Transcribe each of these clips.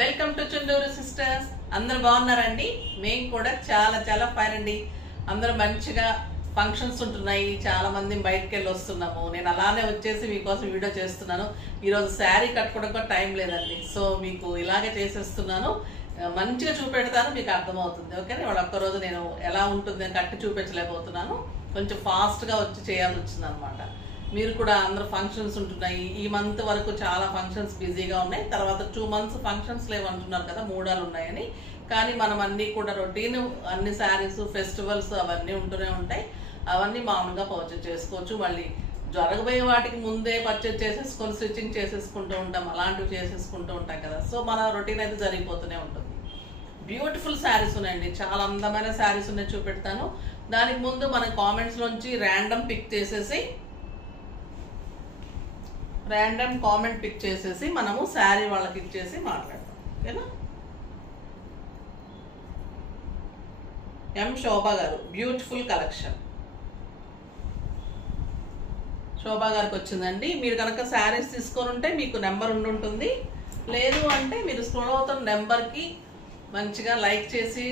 Welcome to Chunduru sisters. అందరు బాగున్నారండి? మేము కూడా చాలా చాలా ఫైన్ అండి. అందరూ మంచిగా ఫంక్షన్స్ ఉంటున్నాయి, చాలా మంది బయటకు వెళ్ళి వస్తున్నాము. నేను అలానే వచ్చేసి మీకోసం వీడియో చేస్తున్నాను. ఈరోజు శారీ కట్టుకోవడం కూడా టైం లేదండి, సో మీకు ఇలాగే చేసేస్తున్నాను. మంచిగా చూపెడతాను, మీకు అర్థమవుతుంది. ఓకే, ఇవాళ ఒక్కరోజు నేను ఎలా ఉంటుంది కట్టి చూపించలేకపోతున్నాను, కొంచెం ఫాస్ట్గా వచ్చి చేయాల్సి వచ్చింది అనమాట. మీరు కూడా అందరూ ఫంక్షన్స్ ఉంటున్నాయి. ఈ మంత్ వరకు చాలా ఫంక్షన్స్ బిజీగా ఉన్నాయి. తర్వాత 2 months ఫంక్షన్స్ లేవంటున్నారు కదా, మూడాలు ఉన్నాయని. కానీ మనం అన్నీ కూడా రొటీన్, అన్ని శారీస్, ఫెస్టివల్స్ అవన్నీ ఉంటూనే ఉంటాయి. అవన్నీ మామూలుగా పర్చేజ్ చేసుకోవచ్చు. మళ్ళీ జరగబోయే వాటికి ముందే పర్చేజ్ చేసేసుకొని స్టిచ్చింగ్ చేసేసుకుంటూ ఉంటాం, అలాంటివి చేసేసుకుంటూ ఉంటాం కదా. సో మన రొటీన్ అయితే జరిగిపోతూనే ఉంటుంది. బ్యూటిఫుల్ శారీస్ ఉన్నాయండి, చాలా అందమైన శారీస్ ఉన్నాయి, చూపెడతాను. దానికి ముందు మన కామెంట్స్ లోంచి ర్యాండమ్ కామెంట్ పిక్ చేసేసి మనము శారీ వాళ్ళకి ఇచ్చేసి మాట్లాడతాం. ఓకేనా? ఎం శోభా గారు, బ్యూటిఫుల్ కలెక్షన్. శోభా గారికి వచ్చిందండి. మీరు కనుక శారీస్ తీసుకొని ఉంటే మీకు నెంబర్ ఉంటుంది. లేదు అంటే మీరు స్క్రోల్ అవుతున్న నెంబర్కి మంచిగా లైక్ చేసి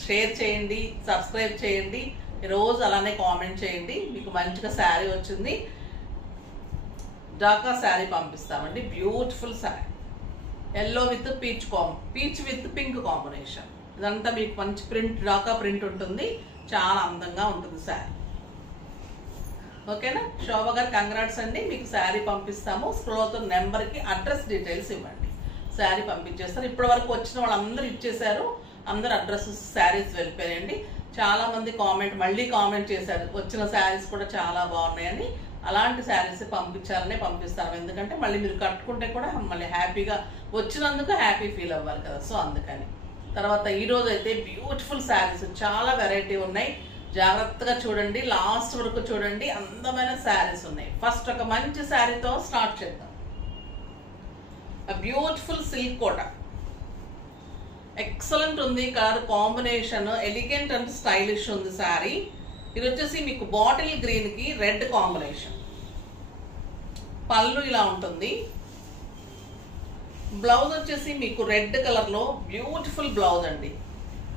షేర్ చేయండి, సబ్స్క్రైబ్ చేయండి, రోజు అలానే కామెంట్ చేయండి. మీకు మంచిగా శారీ వచ్చింది, డాకా శారీ పంపిస్తామండి. Beautiful sari, yellow with peach with pink combination. ఇదంతా మీకు మంచి ప్రింట్, డాకా ప్రింట్ ఉంటుంది, చాలా అందంగా ఉంటుంది శారీ. ఓకేనా? శోభ గారు కంగ్రాట్స్ అండి, మీకు శారీ పంపిస్తాము. స్క్రోల్ అవుతున్న నెంబర్కి అడ్రస్ డీటెయిల్స్ ఇవ్వండి, శారీ పంపించేస్తారు. ఇప్పటి వరకు వచ్చిన వాళ్ళందరూ ఇచ్చేసారు, అందరు అడ్రస్ శారీస్ వెళ్ళిపోయాయండి. చాలా మంది మళ్ళీ కామెంట్ చేశారు, వచ్చిన శారీస్ కూడా చాలా బాగున్నాయని. అలాంటి శారీస్ పంపించాలనే పంపిస్తాను, ఎందుకంటే మళ్ళీ మీరు కట్టుకుంటే కూడా మళ్ళీ హ్యాపీగా వచ్చినందుకు హ్యాపీ ఫీల్ అవ్వాలి కదా, సో అందుకని. తర్వాత ఈరోజు అయితే బ్యూటిఫుల్ శారీస్, చాలా వెరైటీ ఉన్నాయి. జాగ్రత్తగా చూడండి, లాస్ట్ వరకు చూడండి, అందమైన శారీస్ ఉన్నాయి. ఫస్ట్ ఒక మంచి శారీతో స్టార్ట్ చేద్దాం. బ్యూటిఫుల్ సిల్క్ కోట, ఎక్సలెంట్ ఉంది. Colour combination elegant and stylish ఉంది శారీ. ఇది వచ్చేసి మీకు బాటిల్ గ్రీన్ కి రెడ్ కాంబినేషన్. పళ్ళు ఇలా ఉంటుంది. బ్లౌజ్ వచ్చేసి మీకు రెడ్ కలర్ లో బ్యూటిఫుల్ బ్లౌజ్ అండి.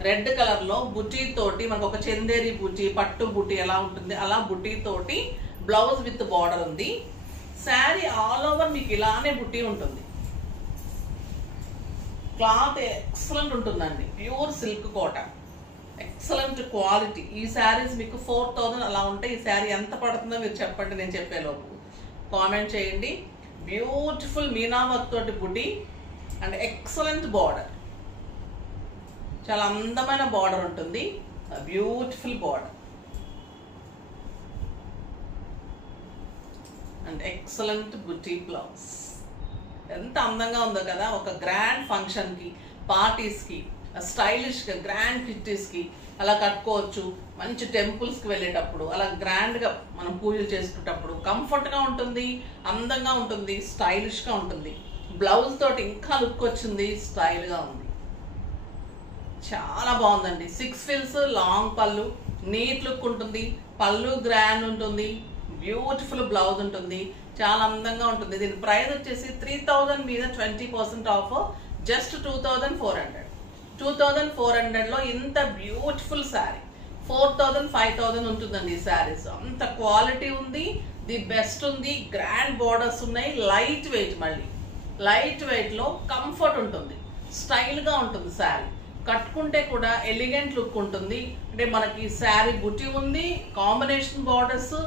రెడ్ కలర్ లో బుటీ తోటి, మనకు ఒక చందేరి బుటీ, పట్టు బుటీ ఎలా ఉంటుంది అలా బుటీ తోటి బ్లౌజ్ విత్ బార్డర్ ఉంది. శారీ ఆల్ ఓవర్ మీకు ఇలానే బుటీ ఉంటుంది. క్లాత్ ఎక్సలెంట్ ఉంటుందండి, ప్యూర్ సిల్క్ కోట, ఎక్సలెంట్ క్వాలిటీ. ఈ శారీస్ మీకు 4000 అలా ఉంటాయి. ఈ శారీ ఎంత పడుతుందో మీరు చెప్పండి, నేను చెప్పేలోపు కామెంట్ చేయండి. బ్యూటిఫుల్ మీనా వర్క్ తోటి బుటీ అండ్ ఎక్సలెంట్ బార్డర్, చాలా అందమైన బార్డర్ ఉంటుంది. Beautiful border and excellent buti blouse. ఎంత అందంగా ఉందో కదా. ఒక గ్రాండ్ ఫంక్షన్ కి, పార్టీస్ కి, స్టైలిష్ గా, గ్రాండ్ కిట్టీస్ కి అలా కట్టుకోవచ్చు. మంచి టెంపుల్స్ కి వెళ్ళేటప్పుడు, అలా గ్రాండ్ గా మనం పూజలు చేసుకునేటప్పుడు కంఫర్ట్ గా ఉంటుంది, అందంగా ఉంటుంది, స్టైలిష్ గా ఉంటుంది. బ్లౌజ్ తోటి ఇంకా లుక్ వచ్చింది, స్టైల్ గా ఉంది, చాలా బాగుందండి. 6 frills, లాంగ్ పళ్ళు, నీట్ లుక్ ఉంటుంది. పళ్ళు గ్రాండ్ ఉంటుంది, బ్యూటిఫుల్ బ్లౌజ్ ఉంటుంది, చాలా అందంగా ఉంటుంది. దీని ప్రైస్ వచ్చేసి 3000 మీద 20% ఆఫ్, జస్ట్ 2400. 2400 లో ఇంత బ్యూటిఫుల్ శారీ 4000, 5000 ఉంటుందండి ఈ శారీస్. అంత క్వాలిటీ ఉంది, ది బెస్ట్ ఉంది. గ్రాండ్ బోర్డర్స్ ఉన్నాయి, లైట్ వెయిట్, మళ్ళీ లైట్ వెయిట్ లో కంఫర్ట్ ఉంటుంది, స్టైల్ గా ఉంటుంది. శారీ కట్టుకుంటే కూడా ఎలిగెంట్ లుక్ ఉంటుంది. అంటే మనకి శారీ బుటీ ఉంది, కాంబినేషన్ బార్డర్స్,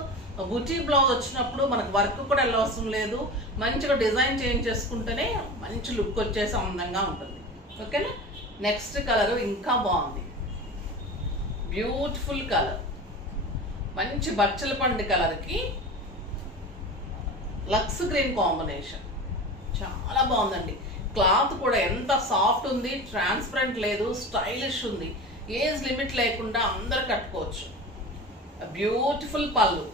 బుటీ బ్లౌజ్ వచ్చినప్పుడు మనకు వర్క్ కూడా వెళ్ళవసరం లేదు. మంచిగా డిజైన్ చేంజ్ చేసుకుంటేనే మంచి లుక్ వచ్చేసి అందంగా ఉంటుంది. ఓకేనా? నెక్స్ట్ కలర్ ఇంకా బాగుంది, బ్యూటిఫుల్ కలర్, మంచి బచ్చల పండు కలర్ కి లక్స్ గ్రీన్ కాంబినేషన్, చాలా బాగుందండి. క్లాత్ కూడా ఎంత సాఫ్ట్ ఉంది, ట్రాన్స్పరెంట్ లేదు, స్టైలిష్ ఉంది. ఏజ్ లిమిట్ లేకుండా అందరు కట్టుకోవచ్చు. బ్యూటిఫుల్ పళ్ళు,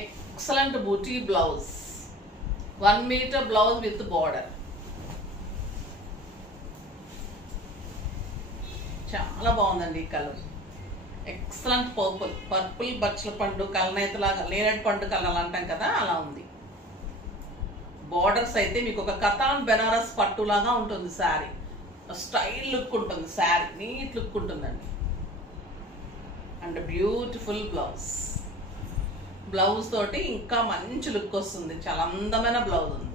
ఎక్సలెంట్ బూటీ blouse, 1 meter blouse with border, చాలా బాగుందండి ఈ కలర్. ఎక్సలెంట్ పర్పుల్ బచ్చల పండు కలనేతలాగా, నేరేడు పండు కలర్ అంటాం కదా, అలా ఉంది. బార్డర్స్ అయితే మీకు ఒక కతాన్ బెనారస్ పట్టులాగా ఉంటుంది శారీ. స్టైల్ లుక్ ఉంటుంది శారీ, నీట్ లుక్ ఉంటుందండి. అండ్ బ్యూటిఫుల్ బ్లౌజ్ తోటి ఇంకా మంచి లుక్ వస్తుంది. చాలా అందమైన బ్లౌజ్ ఉంది.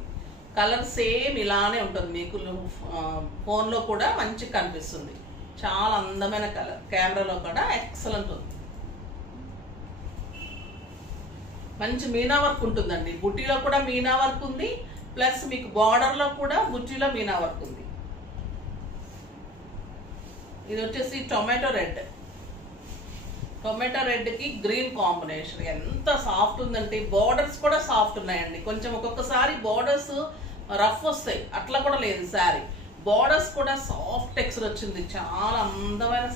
కలర్ సేమ్ ఇలానే ఉంటుంది. మీకు ఫోన్లో కూడా మంచిగా కనిపిస్తుంది. చాలా అందమైన కలర్, కెమెరాలో కూడా ఎక్సలెంట్ ఉంది. మంచి మీనా వర్క్ ఉంటుందండి. బుట్టీలో కూడా మీనా వర్క్ ఉంది, ప్లస్ మీకు బార్డర్లో కూడా బుట్టీలో మీనా వర్క్ ఉంది. ఇది వచ్చేసి టొమాటో రెడ్కి గ్రీన్ కాంబినేషన్. ఎంత సాఫ్ట్ ఉందంటే బార్డర్స్ కూడా సాఫ్ట్ ఉన్నాయండి. కొంచెం ఒక్కొక్కసారి బార్డర్స్ రఫ్ వస్తాయి, అట్లా కూడా లేదు. శారీ బార్డర్స్ కూడా సాఫ్ట్ టెక్స్చర్ వచ్చింది. చాలా అందమైన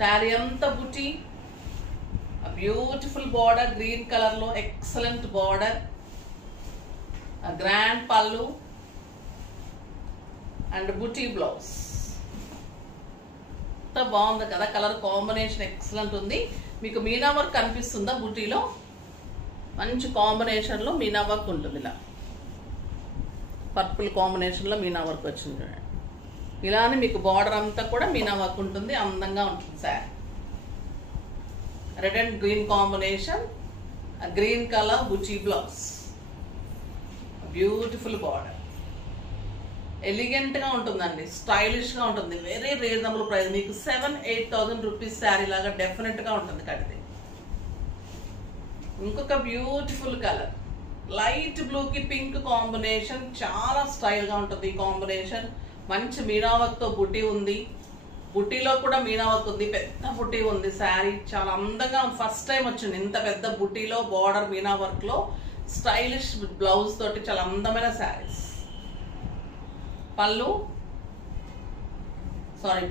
శారీ అంతా బుట్టి, బ్యూటిఫుల్ బార్డర్ గ్రీన్ కలర్ లో, ఎక్సలెంట్ బార్డర్, గ్రాండ్ పళ్ళు అండ్ బుట్టి బ్లౌజ్. బాగుంది కదా, కలర్ కాంబినేషన్ ఎక్సలెంట్ ఉంది. మీకు మీనా వర్క్ కనిపిస్తుందా? బుట్టీలో మంచి కాంబినేషన్ లో మీనా వర్క్ ఉంటుంది. ఇలా పర్పుల్ కాంబినేషన్ లో మీనా వర్క్ వచ్చింది. ఇలానే మీకు బార్డర్ అంతా కూడా మీనా వర్క్ ఉంటుంది. అందంగా ఉంటుంది sari. Red and green combination, green colour బుట్టి బ్లౌజ్, బ్యూటిఫుల్ బార్డర్. ఎలిగెంట్ గా ఉంటుందండి, స్టైలిష్ గా ఉంటుంది. Very reasonable price. మీకు 7,000-8,000 రూపీస్ శారీ లాగా డెఫినెట్ గా ఉంటుంది కడితే. ఇంకొక బ్యూటిఫుల్ కలర్, లైట్ బ్లూ కి పింక్ కాంబినేషన్. చాలా స్టైల్ గా ఉంటుంది ఈ కాంబినేషన్. మంచి మీనా వర్క్ తో బుట్టి ఉంది. బుట్టీలో కూడా మీనా వర్క్ ఉంది, పెద్ద బుట్టి ఉంది. శారీ చాలా అందంగా ఉంది. ఫస్ట్ టైం వచ్చింది ఇంత పెద్ద బుట్టీలో బార్డర్ మీనా వర్క్ లో, స్టైలిష్ బ్లౌజ్ తోటి చాలా అందమైన శారీస్.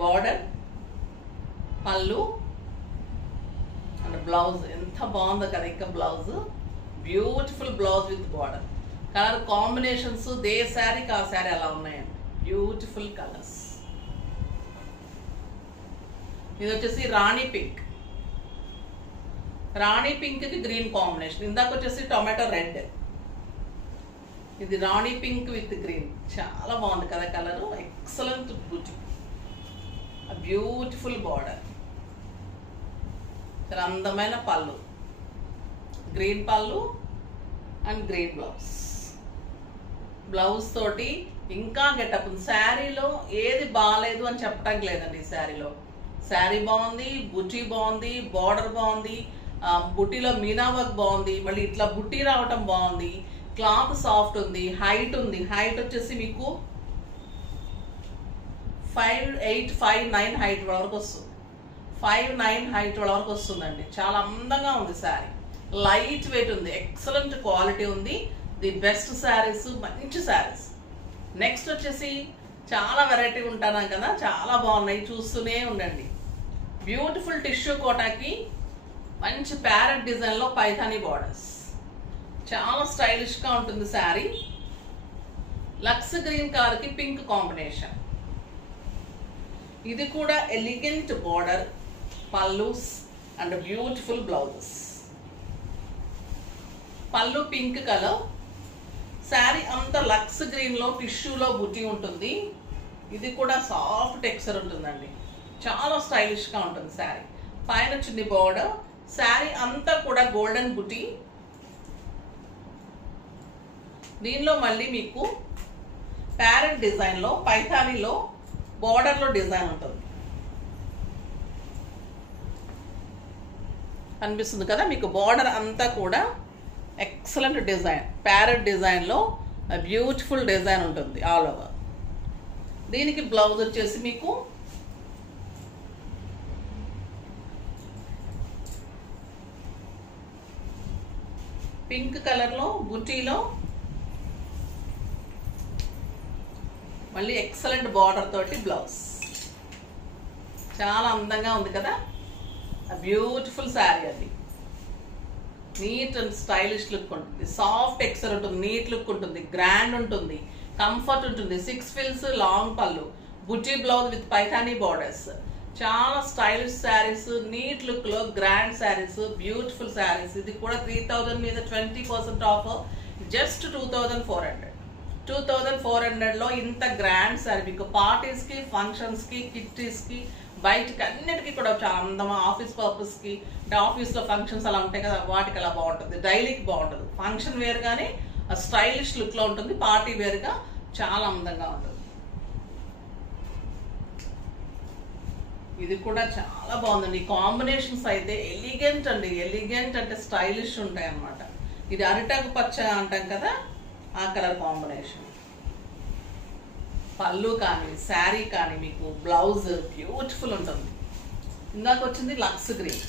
బార్డర్, పళ్ళు అండ్ బ్లౌజ్. ఎంత బాగుందో కదా ఇంకా blouse. Beautiful blouse with border. Colour combinations they శారీకి ఆ శారీ అలా ఉన్నాయండి. Beautiful colours. ఇది వచ్చేసి రాణి పింక్ కి గ్రీన్ కాంబినేషన్. ఇందాక వచ్చేసి టొమాటో రెడ్. ఇది రాణి పింక్ విత్ గ్రీన్. చాలా బాగుంది కదా colour. Excellent beauty, beautiful border, చాలా అందమైన పళ్ళు, గ్రీన్ పళ్ళు అండ్ గ్రీన్ బ్లౌజ్ తోటి ఇంకా గెటప్ ఉంది. శారీలో ఏది బాగాలేదు అని చెప్పడానికి లేదండి. ఈ శారీ బాగుంది, బుట్టి బాగుంది, బార్డర్ బాగుంది, బుట్టిలో మీనా వర్క్ బాగుంది, మళ్ళీ ఇట్లా బుట్టి రావటం బాగుంది, క్లాత్ సాఫ్ట్ ఉంది, హైట్ ఉంది. హైట్ వచ్చేసి మీకు 5'8", 5'9" హైట్ వరకు వస్తుంది. 5'9" హైట్ వరకు వస్తుందండి. చాలా అందంగా ఉంది శారీ. లైట్ వెయిట్ ఉంది, ఎక్సలెంట్ క్వాలిటీ ఉంది. ది బెస్ట్ శారీస్, మంచి శారీస్. నెక్స్ట్ వచ్చేసి చాలా వెరైటీ ఉంటాను కదా, చాలా బాగున్నాయి, చూస్తూనే ఉండండి. బ్యూటిఫుల్ టిష్యూ కోటాకి మంచి ప్యారెట్ డిజైన్ లో పైథానీ బార్డర్స్. చాలా స్టైలిష్ గా ఉంటుంది శారీ. లక్స్ గ్రీన్ కలర్ కి పింక్ కాంబినేషన్. ఇది కూడా elegant border, pallus and beautiful blouses. పళ్ళు పింక్ కలర్. శారీ అంతా లక్స్ గ్రీన్ లో టిష్యూలో బుట్టి ఉంటుంది. ఇది కూడా సాఫ్ట్ టెక్స్చర్ ఉంటుందండి. చాలా స్టైలిష్ గా ఉంటుంది శారీ. పైన చున్ని బార్డర్. శారీ అంతా కూడా గోల్డెన్ బుట్టి. దీనిలో మళ్ళీ మీకు ప్యారెట్ డిజైన్ లో, పైథానీలో బార్డర్ లో డిజైన్ ఉంటుంది. కనిపిస్తుంది కదా మీకు. బార్డర్ అంతా కూడా ఎక్సలెంట్ డిజైన్, ప్యారెట్ డిజైన్ లో బ్యూటిఫుల్ డిజైన్ ఉంటుంది ఆల్ ఓవర్. దీనికి బ్లౌజ్ వచ్చేసి మీకు పింక్ కలర్ లో బుటీలో మళ్ళీ ఎక్సలెంట్ బార్డర్ తోటి బ్లౌజ్. చాలా అందంగా ఉంది కదా. బ్యూటిఫుల్ శారీ అది. నీట్ అండ్ స్టైలిష్ లుక్ ఉంటుంది. సాఫ్ట్ టెక్స్చర్ ఉంటుంది, నీట్ లుక్ ఉంటుంది, గ్రాండ్ ఉంటుంది, కంఫర్ట్ ఉంటుంది. 6 ఫిల్స్ లాంగ్ పళ్ళు, బుట్టి బ్లౌజ్ విత్ పైథానీ బార్డర్స్. చాలా స్టైలిష్ శారీస్, నీట్ లుక్ లో గ్రాండ్ శారీస్, బ్యూటిఫుల్ శారీస్. ఇది కూడా 3,000 మీద 20% ఆఫ్ జస్ట్ 2400. 2400లో ఇంత గ్రాండ్ సారీ మీకు పార్టీస్కి, ఫంక్షన్స్కి, కిట్టీస్కి, బయటకి అన్నిటికీ కూడా చాలా అందమా, ఆఫీస్ పర్పస్కి, అంటే ఆఫీస్లో ఫంక్షన్స్ అలా ఉంటాయి కదా, వాటికి అలా బాగుంటుంది. డైలీకి బాగుంటుంది. ఫంక్షన్ వేర్ కానీ స్టైలిష్ లుక్లో ఉంటుంది. పార్టీ వేర్గా చాలా అందంగా ఉంటుంది. ఇది కూడా చాలా బాగుందండి. కాంబినేషన్స్ అయితే ఎలిగెంట్ అండి. ఎలిగెంట్ అంటే స్టైలిష్ ఉంటాయి అన్నమాట. ఇది అరిటాకు పచ్చ అంటాం కదా, ఆ కలర్ కాంబినేషన్. పళ్ళు కానీ శారీ కానీ మీకు బ్లౌజ్ బ్యూటిఫుల్ ఉంటుంది. ఇందాక వచ్చింది లక్స్ గ్రీన్,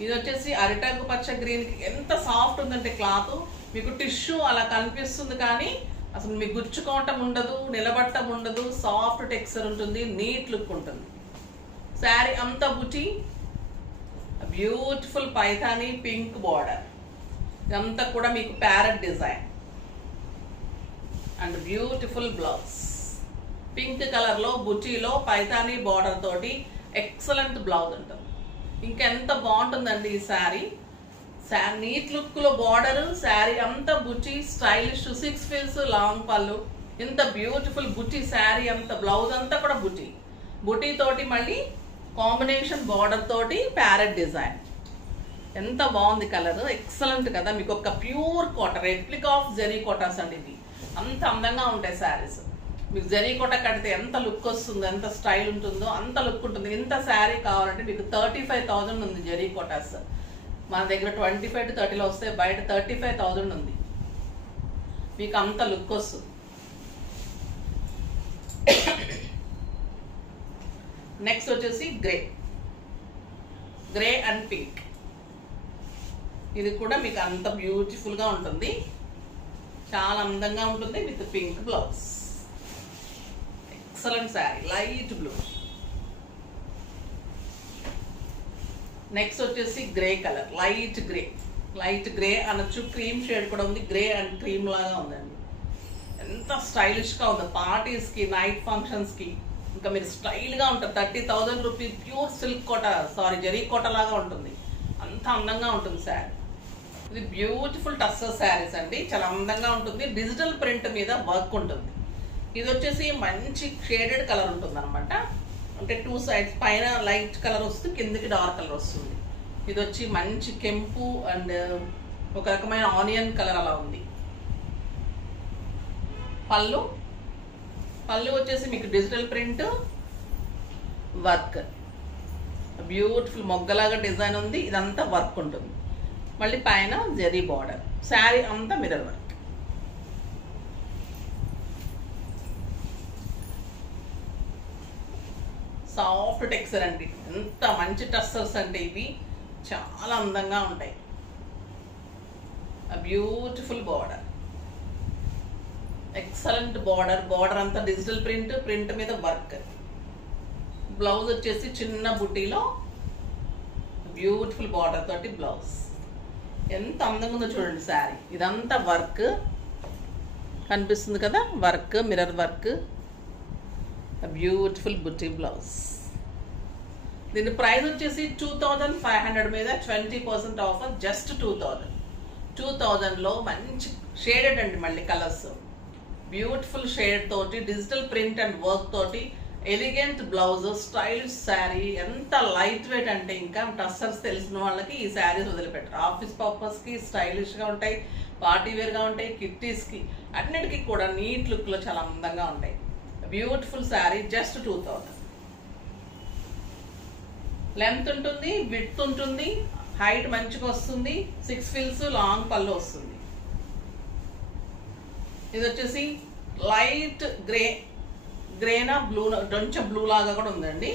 ఇది వచ్చేసి అరిటాకు పచ్చ గ్రీన్కి ఎంత సాఫ్ట్ ఉందంటే క్లాత్ మీకు టిష్యూ అలా కనిపిస్తుంది కానీ అసలు మీకు గుచ్చుకోవటం ఉండదు, నిలబట్టం ఉండదు. సాఫ్ట్ టెక్స్చర్ ఉంటుంది, నీట్ లుక్ ఉంటుంది. శారీ అంతా బుటీ, బ్యూటిఫుల్ పైథానీ పింక్ బార్డర్. ఇదంతా కూడా మీకు parrot design and beautiful blouse. Pink కలర్లో బుటీలో పైథానీ బార్డర్ తోటి ఎక్సలెంట్ బ్లౌజ్ ఉంటుంది. ఇంకెంత బాగుంటుందండి ఈ శారీ. నీట్ లుక్లో బార్డర్, శారీ అంతా బుటీ, స్టైలిష్ 6 ఫీల్స్ లాంగ్ పళ్ళు. ఇంత బ్యూటిఫుల్ బుటీ శారీ అంతా, బ్లౌజ్ అంతా కూడా బుటీ. బుటీ తోటి మళ్ళీ కాంబినేషన్ బార్డర్ తోటి ప్యారెట్ డిజైన్. ఎంత బాగుంది కలర్, ఎక్సలెంట్ కదా. మీకు ఒక ప్యూర్ కోట, రెప్లికా ఆఫ్ జెరీ కోటాస్ అండి ఇవి. అంత అందంగా ఉంటాయి శారీస్. మీకు జెరీ కోట కడితే ఎంత లుక్ వస్తుందో, ఎంత స్టైల్ ఉంటుందో అంత లుక్ ఉంటుంది. ఇంత శారీ కావాలంటే మీకు 35,000 ఉంది జెరీ కోటాస్. మన దగ్గర 25 to 30లో వస్తే బయట 35,000 ఉంది. మీకు అంత లుక్ వస్తుంది. నెక్స్ట్ వచ్చేసి గ్రే అండ్ పింక్. ఇది కూడా మీకు అంత బ్యూటిఫుల్గా ఉంటుంది, చాలా అందంగా ఉంటుంది with pink blouse. Excellent sari, light blue. Next వచ్చేసి గ్రే కలర్, లైట్ గ్రే అనొచ్చు, క్రీమ్ షేడ్ కూడా ఉంది. గ్రే అండ్ క్రీమ్ లాగా ఉందండి. ఎంత స్టైలిష్గా ఉంది పార్టీస్కి, నైట్ ఫంక్షన్స్కి. ఇంకా మీరు స్టైల్గా ఉంటుంది. 30,000 రూపీస్ ప్యూర్ సిల్క్ కోట, జరీ కోట లాగా ఉంటుంది. అంత అందంగా ఉంటుంది శారీ. ఇది బ్యూటిఫుల్ టస్సర్ శారీస్ అండి, చాలా అందంగా ఉంటుంది. డిజిటల్ ప్రింట్ మీద వర్క్ ఉంటుంది. ఇది వచ్చేసి మంచి షేడెడ్ కలర్ ఉంటుంది అనమాట. అంటే 2 sides పైన లైట్ కలర్ వస్తుంది, కిందకి డార్క్ కలర్ వస్తుంది. ఇది వచ్చి మంచి కెంపు అండ్ ఒక రకమైన ఆనియన్ కలర్ అలా ఉంది. పళ్ళు వచ్చేసి మీకు డిజిటల్ ప్రింట్ వర్క్, బ్యూటిఫుల్ మొగ్గలాగా డిజైన్ ఉంది. ఇదంతా వర్క్ ఉంటుంది. మళ్ళీ పైన జెరీ బార్డర్. శారీ అంతా మిర్రర్ వర్క్. సాఫ్ట్ టెక్స్చర్ అండి. ఎంత మంచి టస్సర్స్ అంటే ఇవి చాలా అందంగా ఉంటాయి. బ్యూటిఫుల్ బార్డర్, ఎక్సలెంట్ బార్డర్ అంతా డిజిటల్ ప్రింట్ మీద వర్క్. బ్లౌజ్ వచ్చేసి చిన్న బుటీలో బ్యూటిఫుల్ బార్డర్ తోటి బ్లౌజ్. ఎంత అందంగా ఉందో చూడండి శారీ. ఇదంతా వర్క్ కనిపిస్తుంది కదా, వర్క్, మిర్రర్ వర్క్, బ్యూటిఫుల్ బుటీ బ్లౌజ్. దీని ప్రైస్ వచ్చేసి 2,500 మీద 20% ఆఫర్, జస్ట్ 2,000లో మంచి షేడెడ్ అండి. మళ్ళీ కలర్స్ బ్యూటిఫుల్ షేడ్ తోటి, డిజిటల్ ప్రింట్ అండ్ వర్క్ తోటి, ఎలిగెంట్ బ్లౌజ్, స్టైలిష్ శారీ. ఎంత లైట్ వెయిట్ అంటే ఇంకా టస్సర్స్ తెలిసిన వాళ్ళకి ఈ శారీస్ వదిలిపెట్టరు. ఆఫీస్ పర్పస్కి స్టైలిష్గా ఉంటాయి, పార్టీ వేర్గా ఉంటాయి, కిట్టీస్కి అన్నిటికీ కూడా నీట్ లుక్లో చాలా అందంగా ఉంటాయి. Beautiful sari, just 2,000. లెంత్ ఉంటుంది, విడ్త్ ఉంటుంది, హైట్ మంచిగా వస్తుంది. 6 ఫీల్స్ లాంగ్ పళ్ళు వస్తుంది. ఇది వచ్చేసి లైట్ గ్రేనా బ్లూ, కొంచెం బ్లూ లాగా కూడా ఉందండి.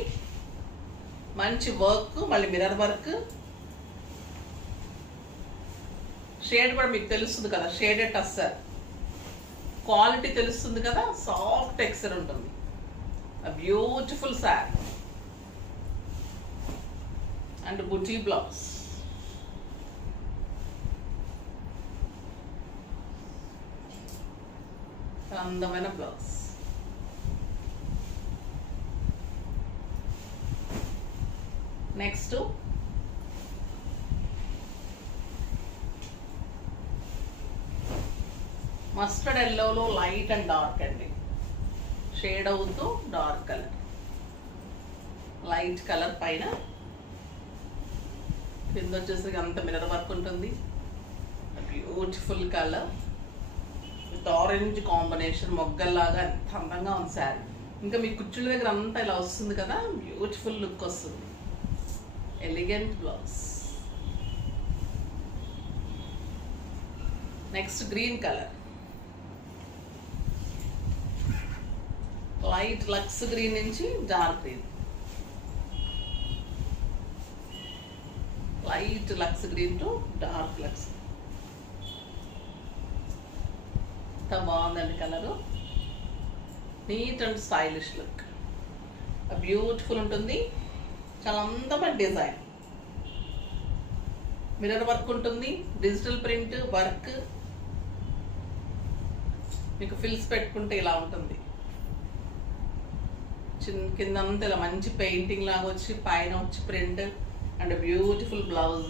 మంచి వర్క్, మళ్ళీ మిర్రర్ వర్క్. షేడ్ కూడా మీకు తెలుస్తుంది కదా, షేడెడ్ టస్సర్. క్వాలిటీ తెలుస్తుంది కదా, సాఫ్ట్ టెక్స్చర్ ఉంటుంది. Beautiful sari and buti blouse. అందమైన బ్లౌజ్. నెక్స్ట్ మస్టర్డ్ ఎల్లోలో లైట్ అండ్ డార్క్ అండి, షేడ్ అవుతూ డార్క్ కలర్, లైట్ కలర్ పైన కింద వచ్చేసరికి అంత మిర్రర్ వర్క్ ఉంటుంది. Beautiful colour with orange combination, మొగ్గల్లాగా ఎంత అందంగా ఉంది శారీ. ఇంకా మీ కుర్చీల దగ్గర అంతా ఇలా వస్తుంది కదా, బ్యూటిఫుల్ లుక్ వస్తుంది. Elegant blouse. Next green colour, light lux green నుంచి dark green, light lux green to dark lux. ఎంత బాగుందండి colour, neat and stylish look, beautiful ఉంటుంది. చాలా అందమైన డిజైన్, మిర్రర్ వర్క్ ఉంటుంది, డిజిటల్ ప్రింట్ వర్క్. మీకు ఫిల్స్ పెట్టుకుంటే ఇలా ఉంటుంది, కింద అంతా ఇలా మంచి పెయింటింగ్ లాగా వచ్చి పైన వచ్చి print and beautiful blouse,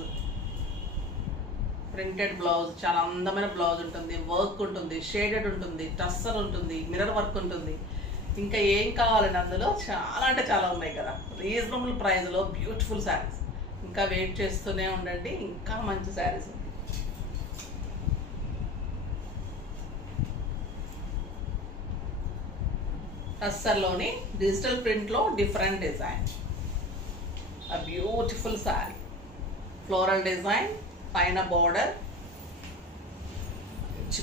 printed blouse. చాలా అందమైన బ్లౌజ్ ఉంటుంది, వర్క్ ఉంటుంది, షేడెడ్ ఉంటుంది, టస్సర్ ఉంటుంది, మిర్రర్ వర్క్ ఉంటుంది. ఇంకా ఏం కావాలండి అందులో, చాలా అంటే చాలా ఉన్నాయి కదా. రీజనబుల్ ప్రైస్లో బ్యూటిఫుల్ శారీస్. ఇంకా వెయిట్ చేస్తూనే ఉండండి, ఇంకా మంచి శారీస్. టస్సర్లోని డిజిటల్ ప్రింట్లో different design, beautiful sari, floral design, పైన బోర్డర్,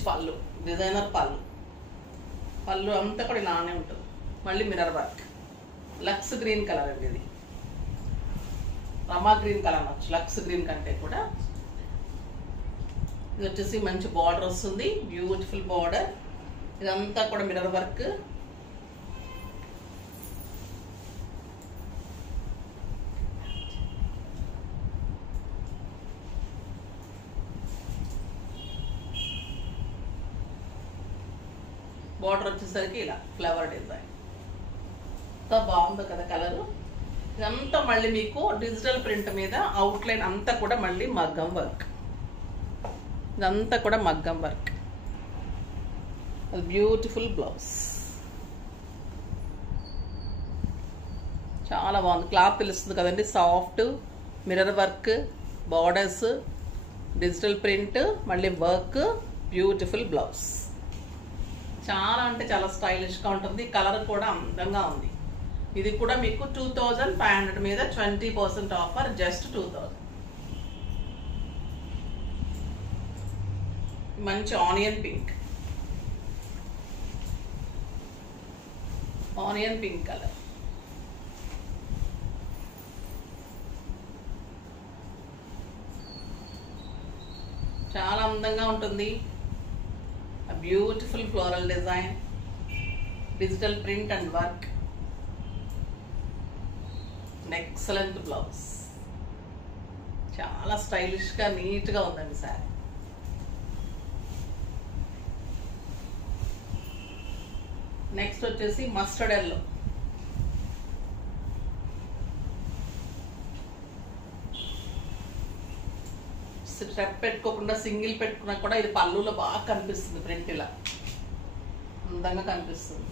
పళ్ళు, డిజైనర్ పళ్ళు, పళ్ళు అంతా కూడా ఇలానే ఉంటుంది. మళ్ళీ mirror work, lux green colour అండి ఇది, రమా గ్రీన్ కలర్ అనొచ్చు, లక్స్ గ్రీన్ కంటే కూడా. ఇది వచ్చేసి మంచి బార్డర్ వస్తుంది, బ్యూటిఫుల్ బార్డర్. ఇదంతా కూడా మిర్రర్ వర్క్. బార్డర్ వచ్చేసరికి ఇలా ఫ్లవర్ డిజైన్. ఎంత బాగుందో కదా కలరు. ఇదంతా మళ్ళీ మీకు డిజిటల్ ప్రింట్ మీద అవుట్లైన్ అంతా కూడా మళ్ళీ మగ్గం వర్క్, ఇదంతా కూడా మగ్గం వర్క్. బ్యూటిఫుల్ బ్లౌజ్, చాలా బాగుంది. క్లాత్ తెలుస్తుంది కదండి, soft, mirror work, borders, digital print, మళ్ళీ వర్క్, బ్యూటిఫుల్ బ్లౌజ్. చాలా అంటే చాలా స్టైలిష్గా ఉంటుంది. కలర్ కూడా అందంగా ఉంది. ఇది కూడా మీకు 2500 మీద 20% ఆఫర్, జస్ట్ 2000. మంచి onion pink, onion pink colour. చాలా అందంగా ఉంటుంది. Beautiful floral design, digital print and work, excellent blouse. చాలా స్టైలిష్గా నీట్గా ఉందండి శారీ. నెక్స్ట్ వచ్చేసి మస్టర్డ్ ఎల్లో, స్టెప్ పెట్టుకోకుండా సింగిల్ పెట్టుకున్నా కూడా ఇది పళ్ళులో బాగా కనిపిస్తుంది. ప్రింట్ ఇలా అందంగా కనిపిస్తుంది.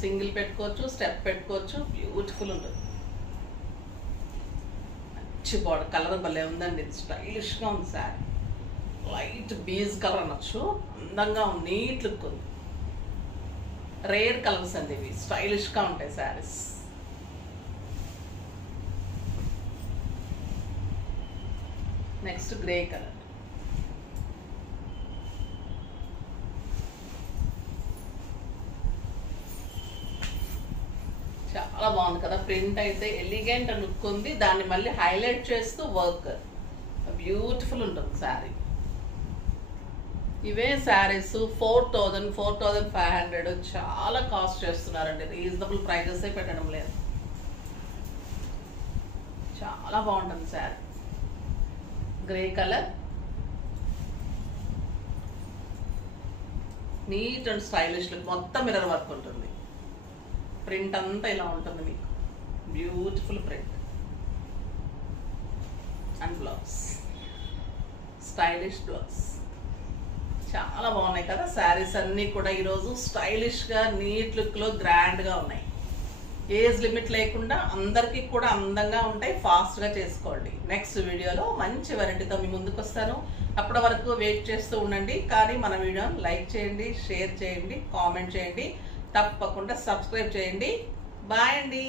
సింగిల్ పెట్టుకోవచ్చు, స్టెప్ పెట్టుకోవచ్చు, బ్యూటిఫుల్ ఉంటుంది. మంచి బార్డర్, కలర్ భలే ఉందండి, స్టైలిష్గా ఉంది శారీ. లైట్ బీజ్ కలర్ అనొచ్చు, అందంగా ఉంది, నీట్ లుక్ ఉంది. రేర్ కలర్స్ అండి ఇవి, స్టైలిష్గా ఉంటాయి శారీస్. నెక్స్ట్ గ్రే కలర్, చాలా బాగుంది కదా. ప్రింట్ అయితే ఎలిగెంట్ లుక్ ఉంది, దాన్ని మళ్ళీ హైలైట్ చేస్తూ వర్క్, బ్యూటిఫుల్ ఉంటుంది శారీ. ఇవే శారీస్ 4000, 4500 చాలా కాస్ట్ చేస్తున్నారండి. రీజనబుల్ ప్రైజెస్ పెట్టడం లేదు. చాలా బాగుంటుంది sari. Grey colour, neat and stylish look, మొత్తం మిర్రర్ వర్క్ ఉంటుంది. ప్రింట్ అంతా ఇలా ఉంటుంది మీకు, beautiful print and blouse, stylish blouse. చాలా బాగున్నాయి కదా శారీస్ అన్నీ కూడా ఈరోజు స్టైలిష్గా నీట్ లుక్లో గ్రాండ్గా ఉన్నాయి. ఏజ్ లిమిట్ లేకుండా అందరికీ కూడా అందంగా ఉంటాయి. ఫాస్ట్గా చేసుకోండి. నెక్స్ట్ వీడియోలో మంచి వెరైటీతో మీ ముందుకు వస్తాను. అప్పటి వరకు వెయిట్ చేస్తూ ఉండండి. కానీ మన వీడియోని లైక్ చేయండి, షేర్ చేయండి, కామెంట్ చేయండి, తప్పకుండా సబ్స్క్రైబ్ చేయండి. బాయ్ అండి.